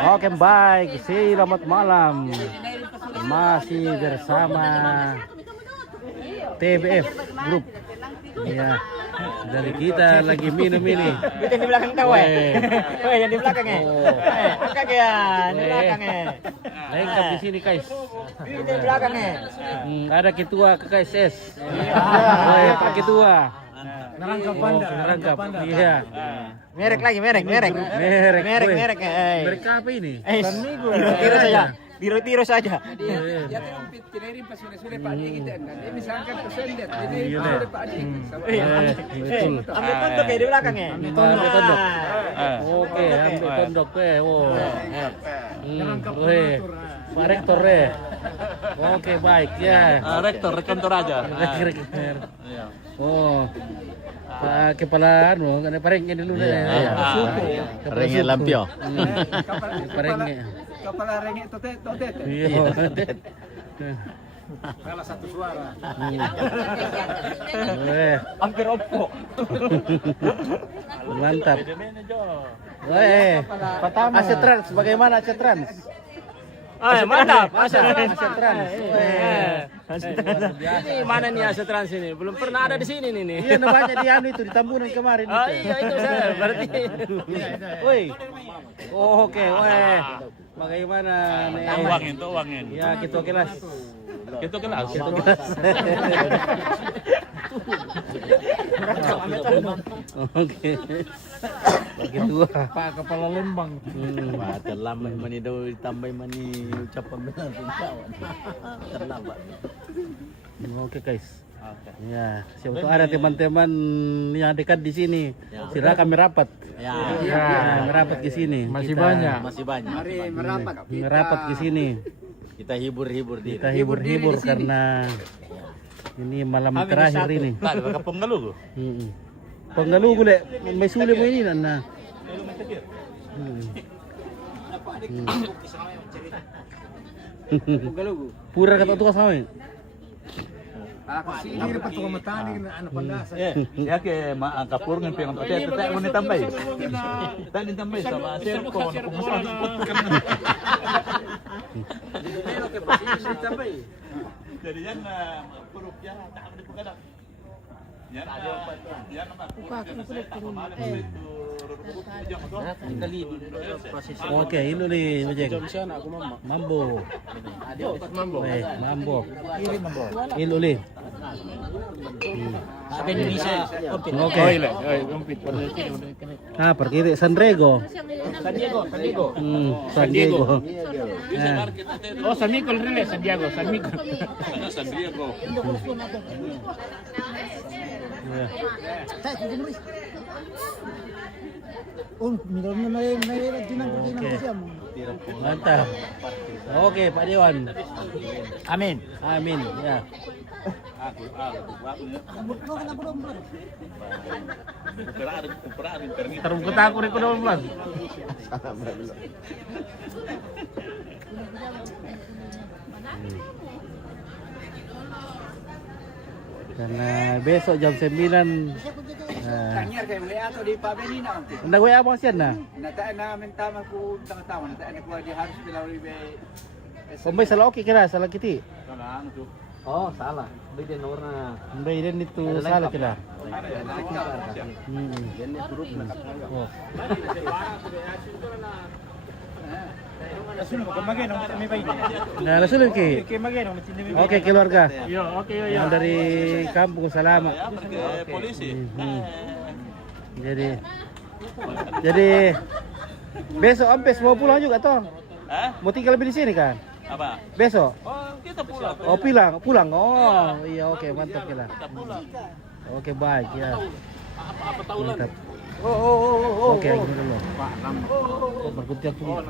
Oke, baik. Selamat malam. Masih bersama TBF Group. Iya. Dari kita lagi minum ini. Itu yang di belakang tahu yang di belakang angkat ya, di belakang Lengkap di sini, guys. Itu di belakang Ada ketua KKSS. Pak Ketua. Nerangkap Panda. Nerangkap. Iya. Merek lagi, merek. Merek. Merek. Merek apa ini? Tiru saja. Tiru saja. Ya terumpit kinarin pas sore-sore Pak Adi kita kan. Ini sangkan pesendet. Ini Iya, sore Pak Adi. Betul. Ambil tondok di belakang Ambil tondok. Oke, ambil tondok Pak Rektor Oke, baik ya. Rektor aja. Oh. Pak Kepala parengnya dulu deh. Rengnya Lampio. Parengnya. Kepala rengek totet. Iya. Salah satu suara. Hampir oppo. Mantap. Aset Trans, bagaimana Aset Trans? Mantap. Aset Trans. Ini mana nih Aset Trans ini? Belum pernah ada di sini nih. Iya, namanya di anu itu di Tambunan kemarin itu. Iya itu saya berarti. Woi. Oh, oke, bagaimana nih? Uangin. Ya, ketua kelas. Itu kelas. Oke. Ketua. Pak Kepala Lembang. Wah, terlambat mani ditambah mani ucapan benar kawan. Terlambat. Oke, guys. Ya, siapa tahu ada teman-teman yang dekat di sini. Silakan kami rapat. Ya. Merapat ke sini. Masih Kita banyak. Masih banyak. Mari merapat. Merapat ke sini. Kita hibur-hibur diri. Kita hibur-hibur karena ini malam terakhir ini. Tak ada kapong galugo. Penggalugo le, may suli mo ini na. Pura ka to kasama. Ako Ini pa to matani na pandasa. Ya ke kapurngan pe ngot tete tak mo ni tambay. Tak ni tambay sa baser ko na kumusta Jadi yan puruk ya tak ada pagada. Yan yan Oke, ini nih, Mujeng. Mambo. Mambo. Ilo li. Apa Indonesia? Oke. Pergi San Diego. San Diego. San Diego. Oh, San Miguel Relay, San Diego. Oke. Mantap. Oke, Pak Dewan. Amin. Amin. Ya. Terbuka aku rek 12. Karena besok jam 9 Tanyar kayo muli ato di Pak Benny na. nag-uwi abang siya na. Nataan namin tama ko tama. Nataan ko di harus bilaw be. Kumbay sa loki kira sa lakiti. Oh, salah. Beda warna. Kumbay din itu salah kira. Oh. Nah, rasulun ki. Oke, keluarga. Yang dari kampung Salamat. polisi. Jadi besok Ampes mau pulang juga toh? Hah? Mau tinggal lebih di sini kan? Apa? Besok? Oh, kita pulang. Oh, pulang. Oh, iya, oke, mantap kira. Oke, baik ya. Mantap. Oke, gini dulu. Pak, berkuntian dulu.